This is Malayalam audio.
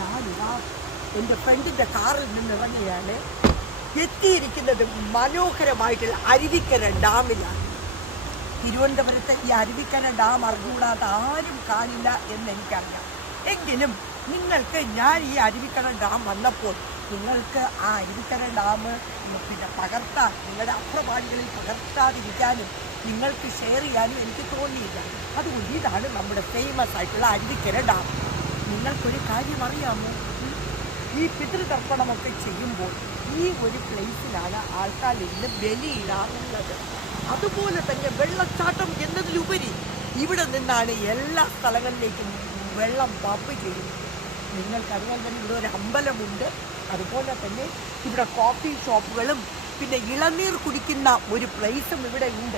ഞാനിതാ എൻ്റെ ഫ്രണ്ടിൻ്റെ കാറിൽ നിന്ന് ഇറങ്ങിയാണ് എത്തിയിരിക്കുന്നത് മനോഹരമായിട്ടുള്ള അരുവിക്കര ഡാമിലാണ്. തിരുവനന്തപുരത്തെ ഈ അരുവിക്കര ഡാം അറിഞ്ഞുകൂടാത്ത ആരും കാണില്ല എന്നെനിക്കറിയാം. എങ്കിലും നിങ്ങൾക്ക് ഞാൻ ഈ അരുവിക്കര ഡാം വന്നപ്പോൾ നിങ്ങൾക്ക് ആ അരുവിക്കര ഡാം പിന്നെ പകർത്താൻ, നിങ്ങളുടെ അപ്രപാടികളിൽ പകർത്താതിരിക്കാനും നിങ്ങൾക്ക് ഷെയർ ചെയ്യാനും എനിക്ക് തോന്നിയില്ല. അതുകൊണ്ട് ഇതാണ് നമ്മുടെ ഫേമസ് ആയിട്ടുള്ള അരുവിക്കര ഡാം. നിങ്ങൾക്കൊരു കാര്യം അറിയാമോ? ഈ പിതൃതർപ്പണമൊക്കെ ചെയ്യുമ്പോൾ ഈ ഒരു പ്ലേസിലാണ് ആൾക്കാർ ഇന്ന് ബലിയിടാറുള്ളത്. അതുപോലെ തന്നെ വെള്ളച്ചാട്ടം എന്നതിലുപരി ഇവിടെ നിന്നാണ് എല്ലാ സ്ഥലങ്ങളിലേക്കും വെള്ളം പമ്പ് ചെയ്യുന്നത്. നിങ്ങൾക്കറിയാൻ തന്നെ ഇവിടെ ഒരു അമ്പലമുണ്ട്. അതുപോലെ തന്നെ ഇവിടെ കോഫി ഷോപ്പുകളും പിന്നെ ഇളനീർ കുടിക്കുന്ന ഒരു പ്ലേസും ഇവിടെ ഉണ്ട്.